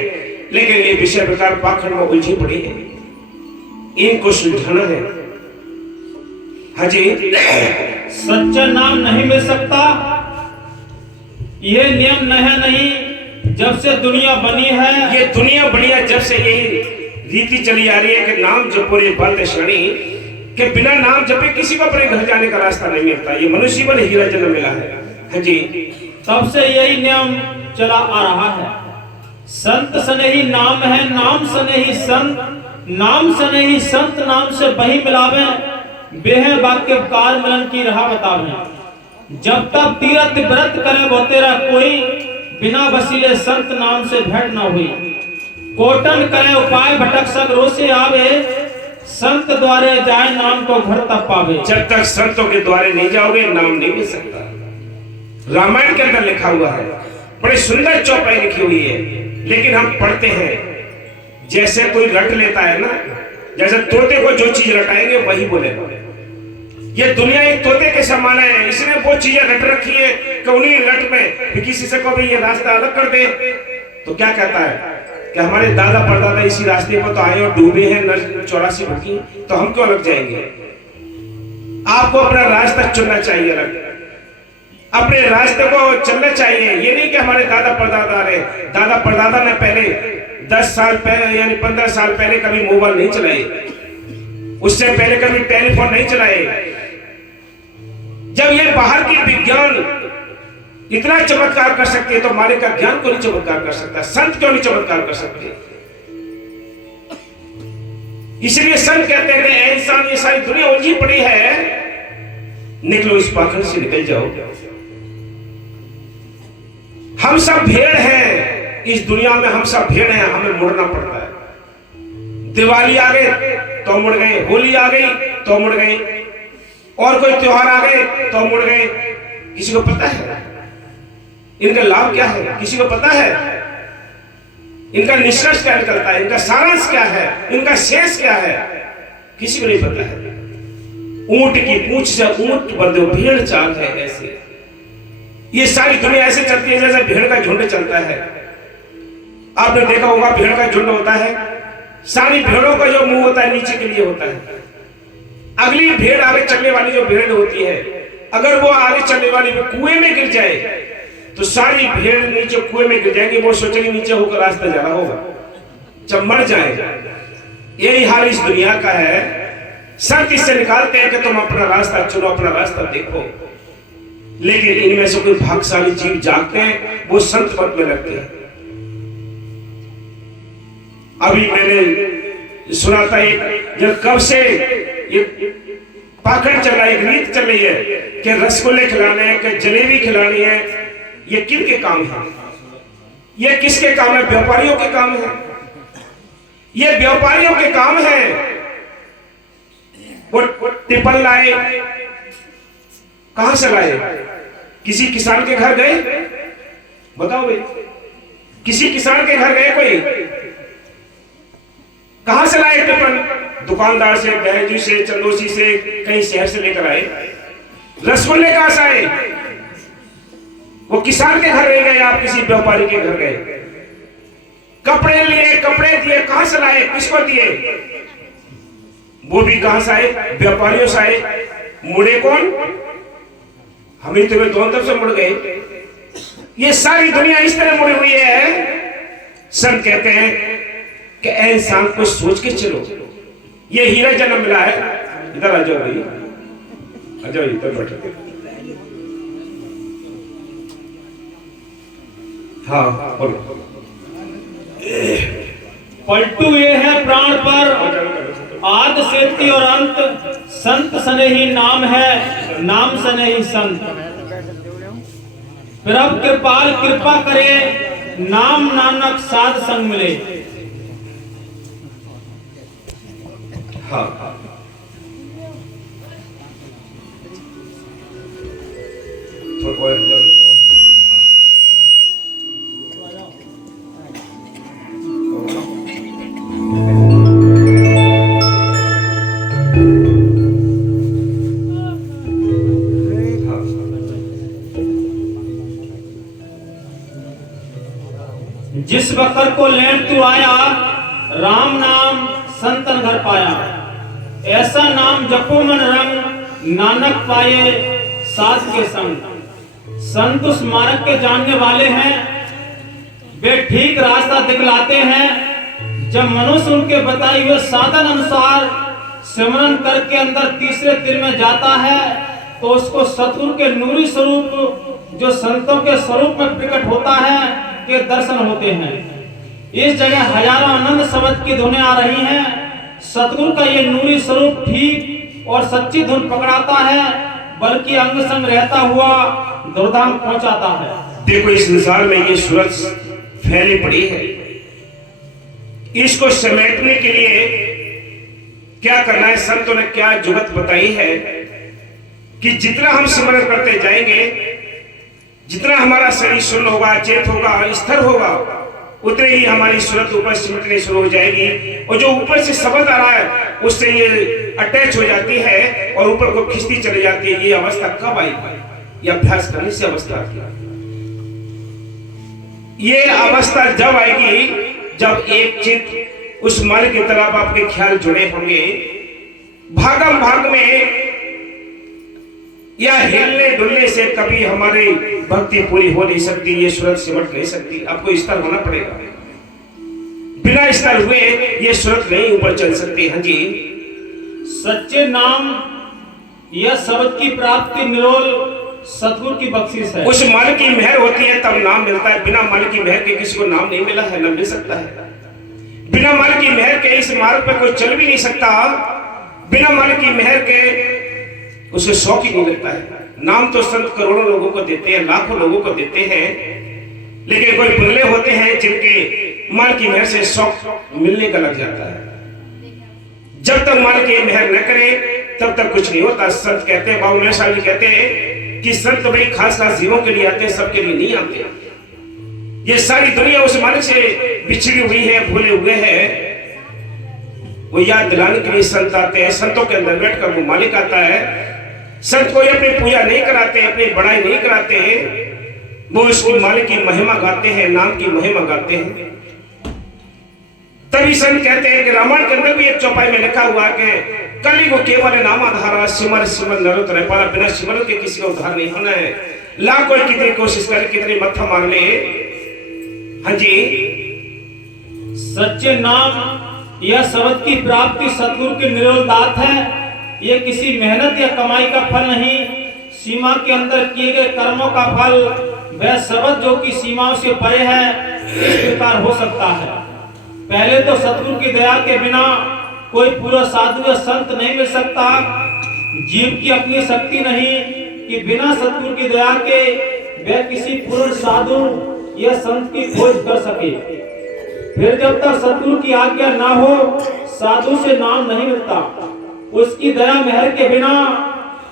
लेकिन ये विषय प्रकार पाखंड में उलझी पड़ी है, इनको सुलझाना है। हाँ जी, सच्चा नाम नहीं मिल सकता ये नियम न है नहीं जब से दुनिया बनी है। ये दुनिया बनी है जब से यही रीति चली आ रही है कि नाम जपो रे बंद शनि, कि बिना नाम जपे किसी को अपने घर जाने का रास्ता नहीं मिलता। ये मनुष्य बन हीरा जन्म मिला है। हाँ जी, तब से यही नियम चला आ रहा है। संत सने ही नाम है, नाम सने ही संत, नाम सने ही संत, नाम से बही मिलावे, बेह वाक्य कार मिलन की राह बतावे। जब तक तीरथ व्रत करे वो तेरा कोई, बिना वसीले संत नाम से भेंट न हुई। कोटन करे उपाय भटक सक रोसे आवे, संत द्वारे जाए नाम को घर तक पावे। जब तक संतों के द्वारे नहीं जाओगे नाम नहीं मिल सकता। रामायण के अंदर लिखा हुआ है, बड़ी सुंदर चौपाई लिखी हुई है, लेकिन हम पढ़ते हैं जैसे कोई रट लेता है ना, जैसे तोते को जो चीज रटाएंगे वही बोलेगा। ये दुनिया एक तोते के समान है, इसने वो चीजें रट रखी है कि उन्हीं रट में किसी से को भी ये रास्ता अलग कर दे तो क्या कहता है कि हमारे दादा परदादा इसी रास्ते पर तो आए और डूबे हैं 84 भटकी, तो हम क्यों अलग जाएंगे। आपको अपना रास्ता चुनना चाहिए, अलग अपने रास्ते को चलना चाहिए। ये नहीं कि हमारे दादा परदादा रहे, दादा परदादा ने पहले 10 साल पहले यानी 15 साल पहले कभी मोबाइल नहीं चलाए, उससे पहले कभी टेलीफोन नहीं चलाए। जब ये बाहर की विज्ञान इतना चमत्कार कर सकते हैं तो मालिक का ज्ञान क्यों नहीं चमत्कार कर सकता, संत क्यों नहीं चमत्कार कर सकते। इसलिए संत कहते हैं कि इंसान ये सारी दुनिया उलझी पड़ी है, निकलो इस पाखंड से, निकल जाओ। हम सब भेड़ हैं इस दुनिया में, हम सब भेड़ हैं, हमें मुड़ना पड़ता है। दिवाली आ गए तो मुड़ गए, होली आ गई तो मुड़ गए, और कोई त्योहार आ गए तो मुड़ गए। किसी को पता है इनका लाभ क्या है? किसी को पता है इनका निष्कर्ष क्या निकलता है, इनका सारांश क्या है, इनका शेष क्या है? किसी को नहीं पता है। ऊंट की पूंछ से ऊंट बंधो भेड़ चाल है ऐसे। ये सारी दुनिया ऐसे चलती है जैसे भेड़ का झुंड चलता है। आपने देखा होगा भेड़ का झुंड होता है, सारी भेड़ों का जो मुंह होता है नीचे के लिए होता है। अगली भेड़ आगे चलने वाली जो भेड़ होती है, अगर वो आगे चलने वाली कुएं में गिर जाए तो सारी भेड़ नीचे कुएं में गिर जाएंगी। वो सोचेंगे नीचे होकर रास्ता जा रहा होगा, जब मर जाए। यही हाल इस दुनिया का है। संत इससे निकालते हैं कि तुम अपना रास्ता चुनो, अपना रास्ता देखो। लेकिन इनमें से कोई भाग्यशाली जीव जागते हैं, वो संत पद में लगते हैं। अभी मैंने सुना था एक, जब कब से ये पाखंड चल रहा है, एक रीत चल रही है कि रसगुल्ले खिलाने हैं, कि जलेबी खिलानी है। ये किन के काम है? ये किसके काम है? व्यापारियों के काम है। ये व्यापारियों के काम है। वो टिफिन लाए, कहां से लाए? किसी किसान के घर गए? बताओ भाई, किसी किसान के घर गए कोई? कहां से लाए टिफिन? दुकानदार से, दहेजी से, चंदोसी से, कहीं शहर से लेकर आए। रसगुल्ले कहां से आए? वो किसान के घर गए, आप किसी व्यापारी के घर गए। कपड़े लिए, कपड़े दिए, कहां से लाए? किसको दिए? वो भी कहां से आए? व्यापारियों से आए। मुड़े कौन? हमें तो दोनों तरफ से मुड़ गए। ये सारी दुनिया इस तरह मुड़ी हुई है। संत कहते हैं कि ऐ इंसान को सोच के चलो, ये हीरा जन्म मिला है। इधर आ जाओ भाई, आ जाओ इधर बैठो। हाँ बोलो। पलटू ये है प्राण पर आद सेती और अंत, संत सने ही नाम है, नाम सने ही संत। प्रभु कृपाल कृपा करे, नाम नानक साध संग मिले। हाँ जिस बकर को लेन तू आया, राम नाम संतन घर पाया। ऐसा नाम जपो मन रंग, नानक पाए साध के संग। संत उस मार्ग के जानने वाले हैं, वे ठीक रास्ता दिखलाते हैं। जब मनुष्य उनके बताए हुए साधन अनुसार सिमरन करके अंदर तीसरे दिन में जाता है तो उसको सतगुरु के नूरी स्वरूप जो संतों के स्वरूप में प्रकट होता है के दर्शन होते हैं। इस जगह हजारों आनंद शब्द की धुनें आ रही हैं। सतगुरु का ये नूरी स्वरूप ठीक और सच्ची धुन पकड़ाता है, बल्कि अंग संग रहता हुआ दुर्धाम पहुंचाता है। देखो इस संसार में ये सूरज फैली पड़ी है, इसको समेटने के लिए क्या करना है? संतों ने क्या जुगत बताई है कि जितना हम स्मरण करते जाएंगे, जितना हमारा शरीर शून्य होगा, चेत होगा, स्थिर होगा, उतने ही हमारी सूरत ऊपर सिमटनी शुरू हो जाएगी। और जो ऊपर से शब्द आ रहा है उससे ये अटैच हो जाती है और ऊपर को खिंचती चली जाती है। ये अवस्था कब आएगी? ये अभ्यास करने से अवस्था आती है। ये अवस्था जब आएगी जब एक चित्त उस मन की तरफ आपके ख्याल जुड़े होंगे। भागम भाग में या हिलने डुलने से कभी हमारी भक्ति पूरी हो नहीं सकती, ये सूरत सिमट नहीं सकती। आपको स्तर होना पड़ेगा, बिना स्तर हुए ये सूरत नहीं ऊपर चल सकती। हाँ जी, सच्चे नाम यह शब्द की प्राप्ति निरोल सतगुरु की बख्शिश है। उस माल की मेहर होती है तब नाम मिलता है। बिना माल की मेहर के किसी को नाम नहीं मिला है, न मिल सकता है। बिना माल की मेहर के इस मार्ग पे कोई चल भी नहीं सकता। बिना माल की मेहर के उसे शौक ही नहीं लगता है। नाम तो संत करोड़ों लोगों को देते हैं, लाखों लोगों को देते हैं, लेकिन कोई पुतले होते हैं जिनके माल की मेहर से शौक मिलने का लग जाता है। जब तक माल की मेहर न करे तब तक कुछ नहीं होता। संत कहते हैं, बाबू मेहर जी कहते हैं कि संत भाई खास खास जीवों के लिए आते हैं, सबके लिए नहीं आते। ये सारी दुनिया उस मालिक से बिछड़ी हुई है, भूले हुए हैं। वो याद दिलाने के लिए संत आते हैं। संतों के अंदर बैठकर वो मालिक आता है। संत कोई अपनी पूजा नहीं कराते, अपनी बड़ाई नहीं कराते हैं, वो उसकी मालिक की महिमा गाते हैं, नाम की महिमा गाते हैं। तभी संत कहते हैं कि रामायण के अंदर भी एक चौपाई में लिखा हुआ है कि कली को केवल नाम आधारा, सिमर सिमर नरोत रह पारा। बिना सिमरन के किसी को उद्धार नहीं होना है। लाख कोई कितनी कोशिश करे, कितनी मत्था मार ले। हाँ जी, सच्चे नाम यह शब्द की प्राप्ति सतगुरु की निरोल दात है। ये किसी मेहनत या कमाई का फल नहीं, सीमा के अंदर किए गए कर्मों का फल। वह शब्द जो कि सीमाओं से परे है, इस प्रकार हो सकता है। पहले तो सतगुरु की दया के बिना कोई पूरा साधु या संत नहीं मिल सकता। जीव की अपनी शक्ति नहीं कि बिना सतगुरु की दया के वह किसी पूर्ण साधु या संत की खोज कर सके। फिर जब तक सतगुरु की आज्ञा ना हो, साधु से नाम नहीं मिलता। उसकी दया मेहर के बिना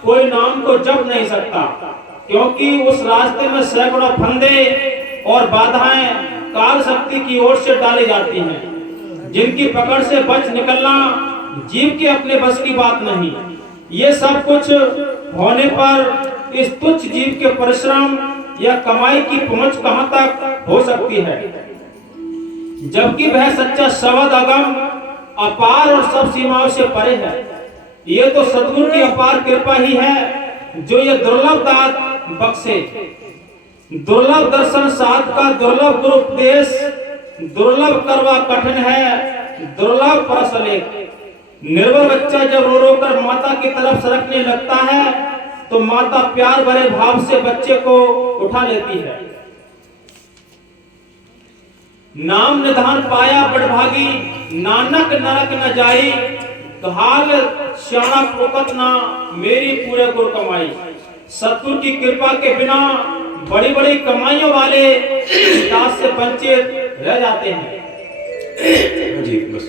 कोई नाम को जप नहीं सकता, क्योंकि उस रास्ते में सैकड़ों फंदे और बाधाएं काल शक्ति की ओर से डाली जाती हैं, जिनकी पकड़ से बच निकलना जीव के अपने बस की बात नहीं। ये सब कुछ होने पर इस तुच्छ जीव के परिश्रम या कमाई की पहुंच कहां तक हो सकती है, जबकि वह सच्चा शब्द अगम अपार और सब सीमाओं से परे है। ये तो सतगुरु की अपार कृपा ही है जो ये दुर्लभ दात बख्शे। दुर्लभ दर्शन साध का दुर्लभ गुरु उपदेश, दुर्लभ करवा कठिन है, दुर्लभ परसलेख। निर्बल बच्चा जब रो रो कर माता की तरफ सरकने लगता है तो माता प्यार भरे भाव से बच्चे को उठा लेती है। नाम निधान पाया बड़भागी, नानक नरक न जाई। हाल श्याणा पोकत ना, मेरी पूरे गुर कमाई। सतगुरु की कृपा के बिना बड़ी बड़ी कमाइयों वाले दास से वंचित रह जाते हैं। जी बस।